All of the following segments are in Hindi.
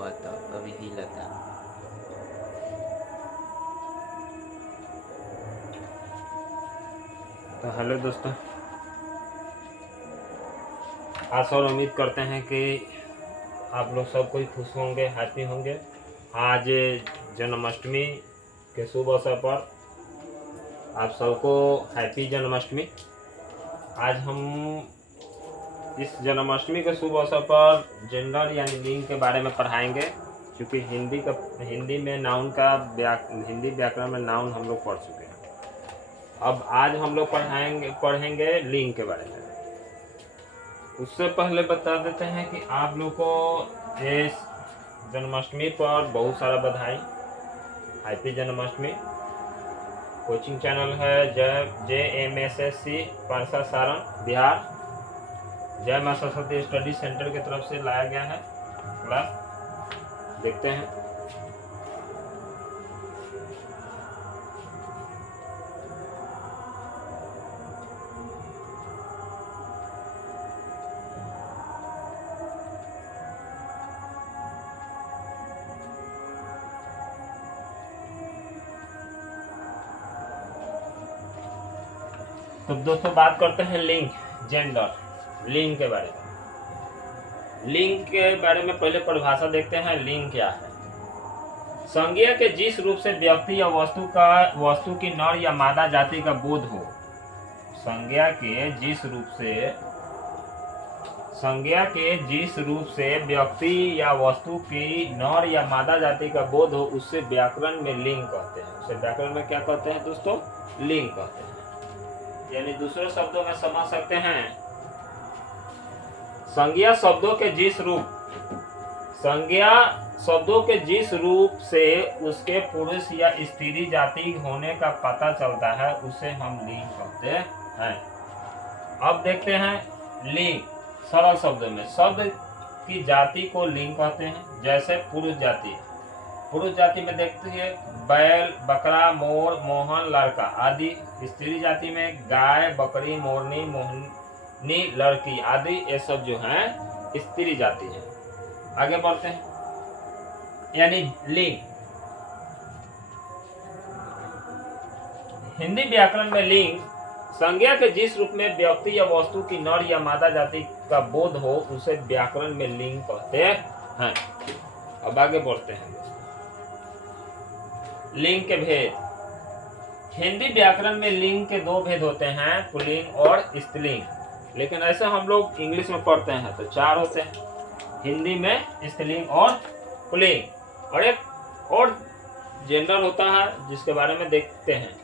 आता अविहीलता। तो हेलो दोस्तों, आशा और उम्मीद करते हैं कि आप लोग सब कोई खुश होंगे, हैप्पी होंगे। आज जन्माष्टमी के शुभ अवसर पर आप सबको हैप्पी जन्माष्टमी। आज हम इस जन्माष्टमी के शुभ अवसर पर जेंडर यानी लिंग के बारे में पढ़ाएंगे, क्योंकि हिंदी में नाउन का हिंदी व्याकरण में नाउन हम लोग पढ़ चुके हैं। अब आज हम लोग पढ़ेंगे लिंग के बारे में। उससे पहले बता देते हैं कि आप लोग को इस जन्माष्टमी पर बहुत सारा बधाई, हैप्पी जन्माष्टमी। कोचिंग चैनल है JMSSC पारसा सारण बिहार, जय मां सरस्वती स्टडी सेंटर की तरफ से लाया गया है क्लास। देखते हैं। तो दोस्तों बात करते हैं लिंग, जेंडर, लिंग के बारे में। लिंग के बारे में पहले परिभाषा देखते हैं। लिंग क्या है? संज्ञा के जिस रूप से व्यक्ति या वस्तु की नर या मादा जाति का बोध हो। संज्ञा के जिस रूप से व्यक्ति या वस्तु की नर या मादा जाति का बोध हो, उससे व्याकरण में लिंग कहते हैं। उसे व्याकरण में क्या कहते हैं दोस्तों? लिंग कहते हैं। यानी दूसरे शब्दों में समझ सकते हैं, संज्ञा शब्दों के जिस रूप से उसके पुरुष या स्त्री जाति होने का पता चलता है, उसे हम लिंग कहते हैं। अब देखते हैं लिंग सरल शब्दों में। शब्द की जाति को लिंग कहते हैं। जैसे पुरुष जाति, पुरुष जाति में देखते हैं बैल, बकरा, मोर, मोहन, लड़का आदि। स्त्री जाति में गाय, बकरी, मोरनी, मोहनी, लड़की आदि, ये सब जो हैं स्त्री जाति है। आगे बढ़ते हैं। यानी लिंग, हिंदी व्याकरण में लिंग संज्ञा के जिस रूप में व्यक्ति या वस्तु की नर या मादा जाति का बोध हो, उसे व्याकरण में लिंग कहते हैं। अब आगे बढ़ते हैं। लिंग के भेद। हिंदी व्याकरण में लिंग के दो भेद होते हैं, पुल्लिंग और स्त्रीलिंग। लेकिन ऐसे हम लोग इंग्लिश में पढ़ते हैं तो चार होते हैं। हिंदी में स्त्रीलिंग और पुल्लिंग, और एक और जेंडर होता है जिसके बारे में देखते हैं।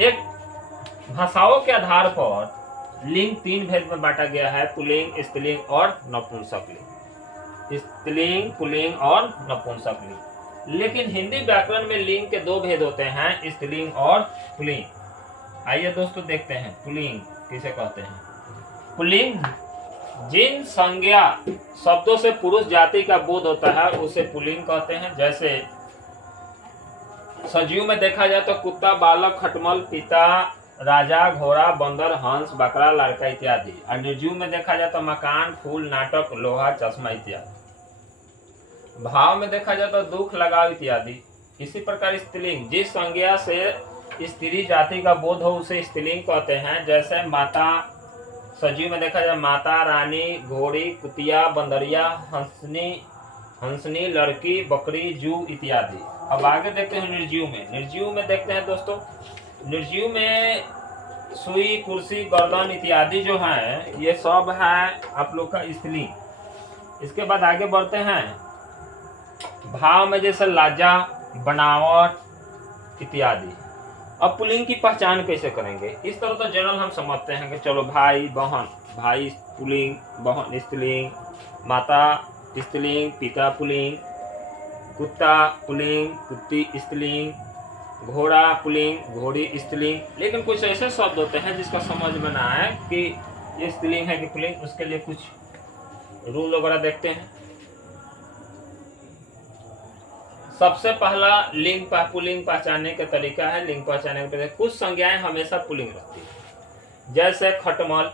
एक भाषाओं के आधार पर लिंग तीन भेद में बांटा गया है, पुल्लिंग, स्त्रीलिंग और नपुंसकलिंग। स्त्रीलिंग, पुल्लिंग और नपुंसकलिंग। लेकिन हिंदी व्याकरण में लिंग के दो भेद होते हैं, स्त्रीलिंग और पुल्लिंग। आइए दोस्तों देखते हैं पुल्लिंग किसे कहते हैं। पुल्लिंग जिन संज्ञा शब्दों से पुरुष जाति का बोध होता है, उसे पुल्लिंग कहते हैं। जैसे सजीव में देखा जाए तो कुत्ता, बालक, खटमल, पिता, राजा, घोड़ा, बंदर, हंस, बकरा, लड़का इत्यादि। और निर्जीव में देखा जाए तो मकान, फूल, नाटक, लोहा, चश्मा इत्यादि। भाव में देखा जाए तो दुख, लगाव इत्यादि। इसी प्रकार स्त्रीलिंग जिस संज्ञा से स्त्री जाति का बोध हो, उसे स्त्रीलिंग कहते हैं। जैसे माता, सजीव में देखा जाए माता, रानी, घोड़ी, कुतिया, बंदरिया, हंसनी, लड़की, बकरी, जू इत्यादि। अब आगे देखते हैं निर्जीव में। निर्जीव में देखते हैं दोस्तों, निर्जीव में सुई, कुर्सी, गर्दन इत्यादि जो है, ये सब है आप लोग का स्त्रीलिंग। इसके बाद आगे बढ़ते हैं भाव में, जैसे लज्जा, बनावट इत्यादि। अब पुल्लिंग की पहचान कैसे करेंगे? इस तरह तो जनरल हम समझते हैं कि चलो भाई, बहन, भाई पुल्लिंग, बहन स्त्रीलिंग, माता स्त्रीलिंग, पिता पुल्लिंग, कुत्ता पुल्लिंग, कुत्ती स्त्रीलिंग, घोड़ा पुल्लिंग, घोड़ी स्त्रीलिंग। लेकिन कुछ ऐसे शब्द होते हैं जिसका समझ में ना आए कि ये स्त्रीलिंग है कि पुल्लिंग, उसके लिए कुछ रूल वगैरह देखते हैं। सबसे पहला लिंग पुल्लिंग पहचानने का तरीका है। लिंग पहचानने के तरीका, कुछ संज्ञाएं हमेशा पुल्लिंग रहती है। जैसे खटमल,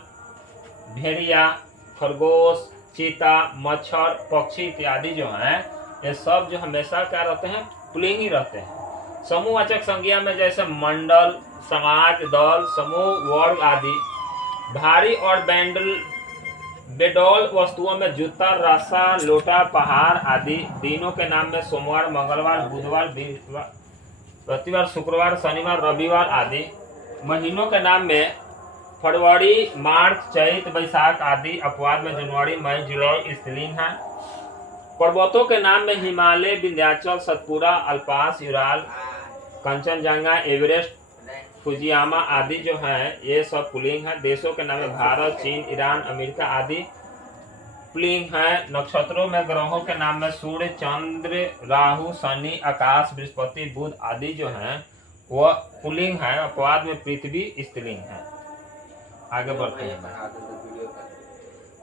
भेड़िया, खरगोश, चीता, मच्छर, पक्षी इत्यादि जो हैं ये सब जो हमेशा क्या रहते हैं, पुल्लिंग ही रहते हैं। समूहवाचक संज्ञा में जैसे मंडल, समाज, दल, समूह, वर्ग आदि। भारी और बेडौल वस्तुओं में जूता, रास्ता, लोटा, पहाड़ आदि। दिनों के नाम में सोमवार, मंगलवार, बुधवार, बृहस्पतिवार, शुक्रवार, शनिवार, रविवार आदि। महीनों के नाम में फरवरी, मार्च, चैत, बैसाख आदि। अपवाद में जनवरी, मई, जुलाई स्त्रीलिंग है। पर्वतों के नाम में Himalaya, Vindhyachal, Satpura, अल्पास, Ural, Kanchenjunga, Everest, Fujiyama आदि जो हैं ये सब पुल्लिंग है। देशों के नाम में भारत, चीन, ईरान, अमेरिका आदि पुल्लिंग है। नक्षत्रों में ग्रहों के नाम में सूर्य, चंद्र, राहु, शनि, आकाश, बृहस्पति, बुध आदि जो हैं वह पुल्लिंग है। अपवाद में पृथ्वी स्त्रीलिंग है। आगे बढ़ते हैं।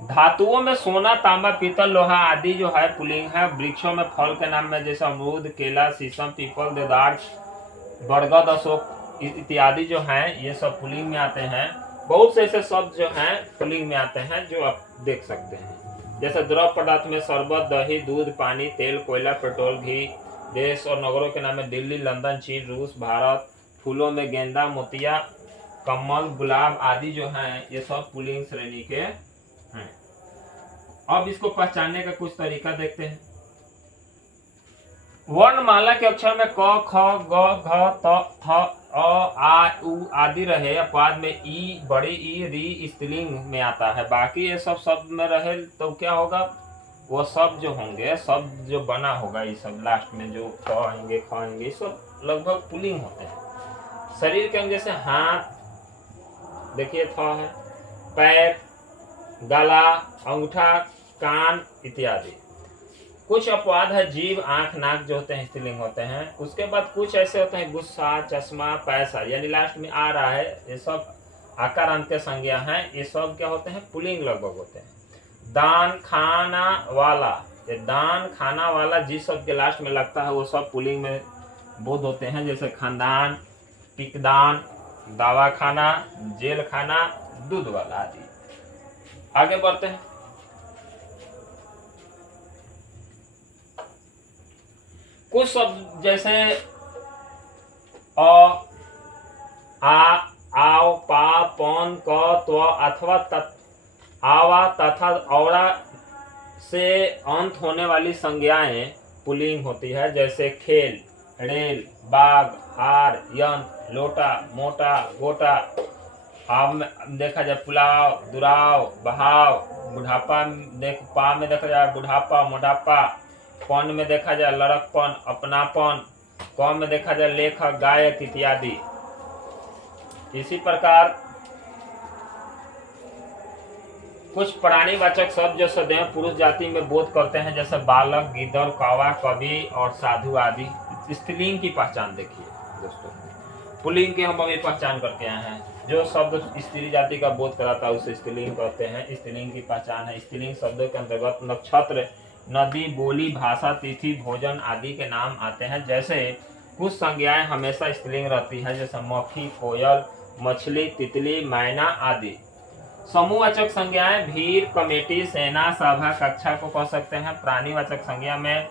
धातुओं में सोना, तांबा, पीतल, लोहा आदि जो है पुल्लिंग है। वृक्षों में फल के नाम में जैसे अमरूद, केला, शीशम, पीपल, देवदार, बरगद, अशोक इत्यादि जो हैं ये सब पुल्लिंग में आते हैं। बहुत से ऐसे शब्द जो हैं पुल्लिंग में आते हैं जो आप देख सकते हैं। जैसे द्रव पदार्थ में शरबत, दही, दूध, पानी, तेल, कोयला, पेट्रोल, घी। देश और नगरों के नाम में दिल्ली, लंदन, चीन, रूस, भारत। फूलों में गेंदा, मोतिया, कमल, गुलाब आदि जो हैं ये सब पुल्लिंग श्रेणी के हैं। अब इसको पहचानने का कुछ तरीका देखते हैं। वर्णमाला के अक्षर में क, ख, ग, घ, त, थ, अ, आ, उ आदि रहे। अपवाद में ई, बड़ी ई, री स्त्रीलिंग में आता है। बाकी ये सब शब्द में रहे तो क्या होगा, वो सब जो होंगे, शब्द जो बना होगा ये सब लास्ट में जो क आएंगे, ख आएंगे, ये सब लगभग पुल्लिंग होते हैं। शरीर के अंग जैसे हाथ देखिए थ है, पैर, गला, अंगूठा, कान इत्यादि। कुछ अपवाद है, जीभ, आंख, नाक जो होते हैं स्त्रीलिंग होते हैं। उसके बाद कुछ ऐसे होते हैं गुस्सा, चश्मा, पैसा, यानी लास्ट में आ रहा है, ये सब आकार अंत के संज्ञा हैं। ये सब क्या होते हैं, पुल्लिंग लगभग होते हैं। दान, खाना वाला, ये दान, खाना वाला जिस शब्द के लास्ट में लगता है वो सब पुल्लिंग में बोध होते हैं। जैसे खानदान, पिकदान, दवा खाना, जेल खाना, दूध वाला आदि। आगे बढ़ते हैं। कुछ शब्द जैसे अ, आ, आओ, पा, पौन, क, त्व अथवा आवा तथा औरा से अंत होने वाली संज्ञाएं पुल्लिंग होती है। जैसे खेल, रेल, बाग, हार, यंत्र, लोटा, मोटा, गोटा। आव में देखा जाए पुलाव, दुराव, बहाव। बुढ़ापा पा में देखा जाए बुढ़ापा, मोटापा। पौन में देखा जाए लड़कपन, अपनापन। क में देखा जाए लेखक, गायक इत्यादि। इसी प्रकार कुछ प्राणीवाचक शब्द जो सदैव पुरुष जाति में बोध करते हैं, जैसे बालक, गिद्धर, कौवा, कवि और साधु आदि। स्त्रीलिंग की पहचान देखिए दोस्तों, पुल्लिंग की हम अभी पहचान करके आए हैं। जो शब्द स्त्री जाति का बोध कराता है उसे स्त्रीलिंग कहते हैं। स्त्रीलिंग की पहचान है। स्त्रीलिंग शब्दों के अंतर्गत नक्षत्र, नदी, बोली, भाषा, तिथि, भोजन आदि के नाम आते हैं। जैसे कुछ संज्ञाएं हमेशा स्त्रीलिंग रहती है, जैसे मक्खी, कोयल, मछली, तितली, मैना आदि। समूहवाचक संज्ञाएं भीड़, कमेटी, सेना, सभा, कक्षा को कह सकते हैं। प्राणीवाचक संज्ञा में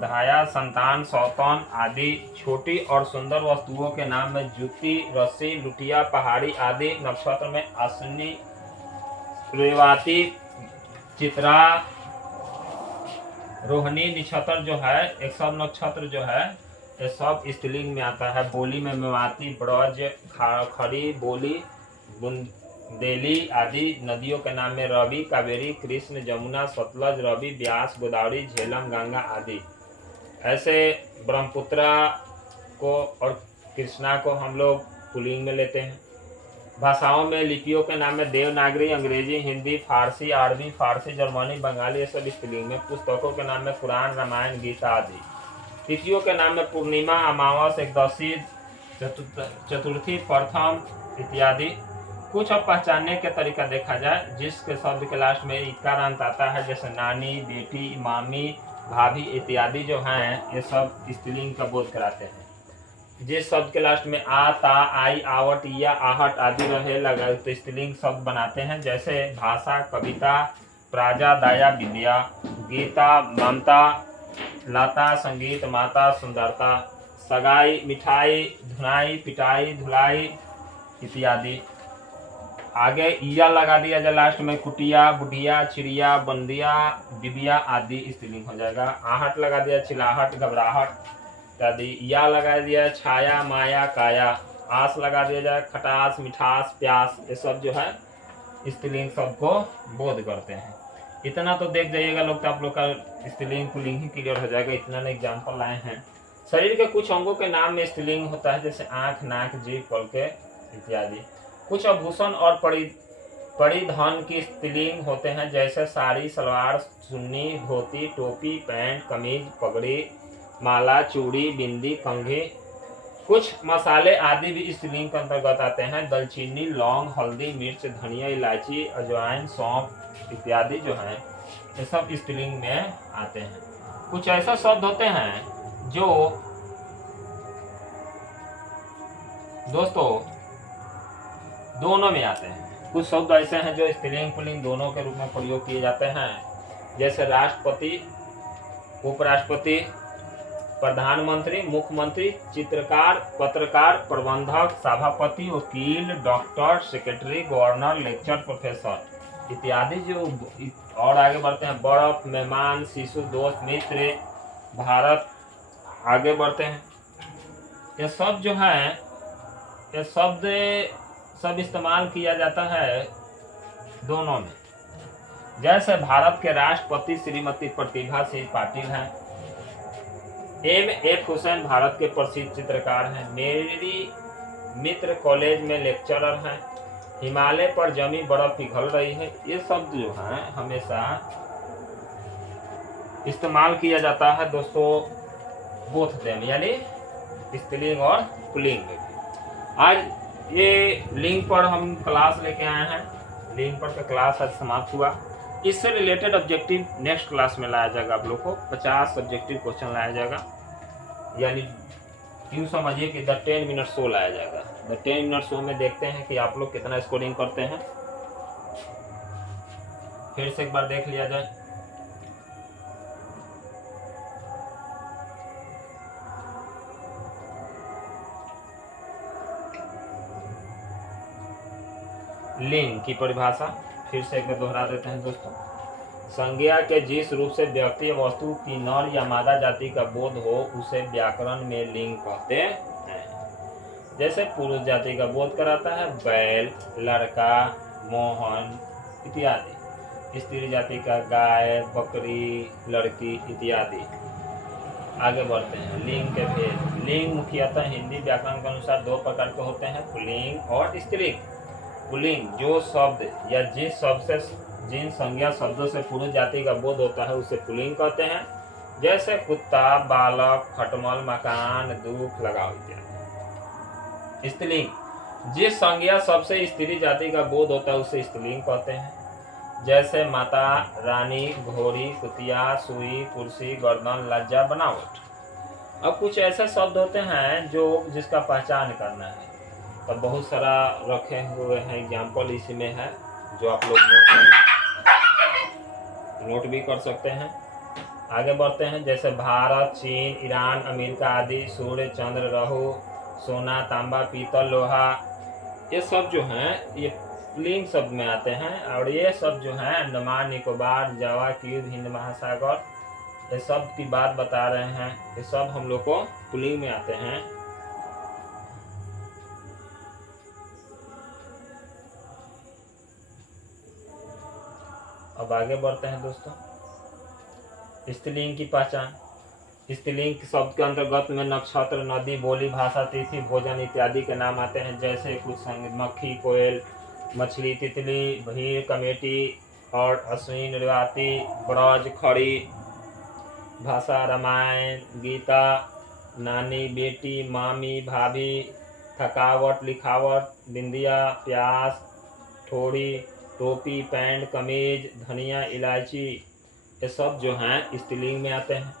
धाया, संतान, सौतन आदि। छोटी और सुंदर वस्तुओं के नाम में जूती, रस्सी, लुटिया, पहाड़ी आदि। नक्षत्र में अश्विनी, रेवती, चित्रा, रोहिणी नक्षत्र जो है, एक सब नक्षत्र जो है ये सब स्त्रीलिंग में आता है। बोली में मेवाती, ब्रज, खड़ी बोली, बुंदेली आदि। नदियों के नाम में रवि, कावेरी, कृष्ण, जमुना, सतलज, रवि, ब्यास, गोदावरी, झेलम, गंगा आदि। ऐसे ब्रह्मपुत्रा को और कृष्णा को हम लोग पुल्लिंग में लेते हैं। भाषाओं में लिपियों के नाम में देवनागरी, अंग्रेजी, हिंदी, फारसी, अरबी, फारसी, जर्मनी, बंगाली, ये सब स्त्रीलिंग में। पुस्तकों के नाम में कुरान, रामायण, गीता आदि। तिथियों के नाम में पूर्णिमा, अमावस, एकदशी, चतुर्थी, प्रथम इत्यादि। कुछ अब पहचानने के तरीका देखा जाए, जिसके शब्द के लास्ट में इकार अंत आता है, जैसे नानी, बेटी, मामी, भाभी इत्यादि जो हैं ये सब स्त्रीलिंग का बोध कराते हैं। जिस शब्द के लास्ट में आ, ता, आई, आवट या आहट आदि रहे लगा तो स्त्रीलिंग शब्द बनाते हैं। जैसे भाषा, कविता, प्राजा दाया विद्या, गीता ममता, लता संगीत माता सुंदरता, सगाई मिठाई, धुनाई पिटाई धुलाई इत्यादि। आगे ईया लगा दिया जाए लास्ट में, कुटिया बुढ़िया चिड़िया बंदिया डिबिया आदि स्त्रीलिंग हो जाएगा। आहट लगा दिया, चिल्लाहट घबराहट इत्यादि। या लगा दिया छाया माया काया। आस लगा दिया जाए खटास मिठास प्यास, ये सब जो है स्त्रीलिंग सबको बोध करते हैं। इतना तो देख जाइएगा लोग, तो आप लोग का स्त्रीलिंग पुल्लिंग ही क्लियर हो जाएगा। इतना ने एग्जाम्पल लाए हैं। शरीर के कुछ अंगों के नाम में स्त्रीलिंग होता है, जैसे आंख नाक जीभ पलके इत्यादि। कुछ आभूषण और परिधान की स्त्रीलिंग होते हैं, जैसे साड़ी सलवार चुन्नी धोती टोपी पैंट कमीज पगड़ी माला चूड़ी बिंदी कंघी। कुछ मसाले आदि भी स्त्रीलिंग के अंतर्गत आते हैं, दालचीनी लौंग हल्दी मिर्च धनिया इलायची अजवाइन सौंफ इत्यादि जो हैं ये सब स्त्रीलिंग में आते हैं। कुछ ऐसा शब्द होते हैं जो दोस्तों दोनों में आते हैं। कुछ शब्द ऐसे हैं जो स्त्रीलिंग पुल्लिंग दोनों के रूप में प्रयोग किए जाते हैं, जैसे राष्ट्रपति उपराष्ट्रपति प्रधानमंत्री मुख्यमंत्री चित्रकार पत्रकार प्रबंधक सभापति वकील doctor secretary governor lecture professor इत्यादि। जो और आगे बढ़ते हैं, बर्फ मेहमान शिशु दोस्त मित्र भारत। आगे बढ़ते हैं, ये सब जो है ये शब्द सब इस्तेमाल किया जाता है दोनों में। जैसे भारत के राष्ट्रपति श्रीमती प्रतिभा सिंह पाटिल हैं। M.F. हुसैन भारत के प्रसिद्ध चित्रकार हैं। मेरी मित्र कॉलेज में लेक्चरर हैं। हिमालय पर जमी बर्फ पिघल रही है। ये शब्द जो हैं हमेशा इस्तेमाल किया जाता है दोस्तों बोथ देम, यानी स्त्रीलिंग और पुल्लिंग में भी। आज ये लिंग पर हम क्लास लेके आए हैं। लिंग पर का क्लास आज समाप्त हुआ। इससे रिलेटेड ऑब्जेक्टिव नेक्स्ट क्लास में लाया जाएगा। आप लोग को 50 सब्जेक्टिव क्वेश्चन लाया जाएगा, यानी यूँ समझिए कि द 10 मिनट शो लाया जाएगा। द 10 मिनट शो में देखते हैं कि आप लोग कितना स्कोरिंग करते हैं। फिर से एक बार देख लिया जाए। लिंग की परिभाषा फिर से एक बार दोहरा देते हैं दोस्तों। संज्ञा के जिस रूप से व्यक्ति वस्तु की नर या मादा जाति का बोध हो उसे व्याकरण में लिंग कहते हैं। जैसे पुरुष जाति का बोध कराता है बैल लड़का मोहन इत्यादि। स्त्री जाति का गाय बकरी लड़की इत्यादि। आगे बढ़ते हैं, लिंग के भेद। लिंग मुख्यतः हिंदी व्याकरण के अनुसार 2 प्रकार के होते हैं, पुल्लिंग और स्त्रीलिंग। पुल्लिंग जो शब्द या जिन संज्ञा शब्दों से पुरुष जाति का बोध होता है उसे पुल्लिंग कहते हैं, जैसे कुत्ता बालक खटमल मकान दुख लगाओ इत्यादि। स्त्रीलिंग जिस संज्ञा सबसे स्त्री जाति का बोध होता है उसे स्त्रीलिंग कहते हैं, जैसे माता रानी घोड़ी कुतिया सुई कुर्सी गर्दन लज्जा बनावट। अब कुछ ऐसे शब्द होते हैं जो जिसका पहचान करना है, तो बहुत सारा रखे हुए हैं एग्जाम्पल इसी में है, जो आप लोग नोट भी कर सकते हैं। आगे बढ़ते हैं, जैसे भारत चीन ईरान अमेरिका आदि। सूर्य चंद्र राहु सोना तांबा पीतल लोहा, ये सब जो हैं ये पुल्लिंग शब्द में आते हैं। और ये सब जो हैं अंडमान निकोबार जावा क्यूब हिंद महासागर, ये सब की बात बता रहे हैं। ये सब हम लोग को पुल्लिंग में आते हैं। अब आगे बढ़ते हैं दोस्तों, स्त्रीलिंग की पहचान। स्त्रीलिंग शब्द के अंतर्गत में नक्षत्र नदी बोली भाषा तिथि भोजन इत्यादि के नाम आते हैं, जैसे कुछ संगीत मक्खी कोयल मछली तितली भीड़ कमेटी और अश्विन रेवती ब्रज खड़ी। भाषा रामायण गीता नानी बेटी मामी भाभी थकावट लिखावट बिंदिया प्यास थोड़ी टोपी पैंट कमीज धनिया इलायची, ये सब जो हैं स्त्रीलिंग में आते हैं।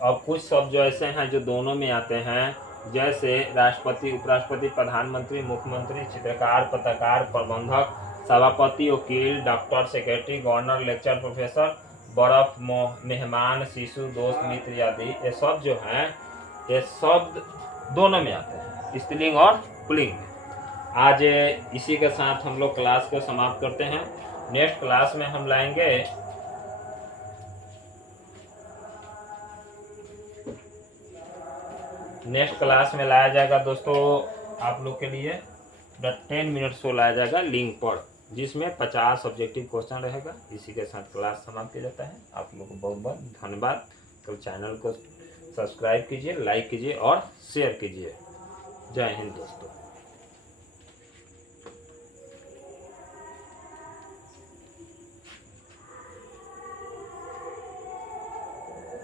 और कुछ शब्द जो ऐसे हैं जो दोनों में आते हैं, जैसे राष्ट्रपति उपराष्ट्रपति प्रधानमंत्री मुख्यमंत्री चित्रकार पत्रकार प्रबंधक सभापति, वकील, doctor, secretary, governor, lecture, professor, बर्फ, मेहमान, शिशु, दोस्त, मित्र आदि, ये सब जो हैं ये शब्द दोनों में आते हैं, स्त्रीलिंग और पुल्लिंग। आज इसी के साथ हम लोग क्लास को समाप्त करते हैं। नेक्स्ट क्लास में हम लाएंगे नेक्स्ट क्लास में लाया जाएगा दोस्तों आप लोग के लिए 10 मिनट शो लाया जाएगा लिंक पर, जिसमें 50 ऑब्जेक्टिव क्वेश्चन रहेगा। इसी के साथ क्लास समाप्त किया जाता है। आप लोग को बहुत बहुत धन्यवाद। तो चैनल को सब्सक्राइब कीजिए, लाइक कीजिए और शेयर कीजिए। जय हिंद दोस्तों।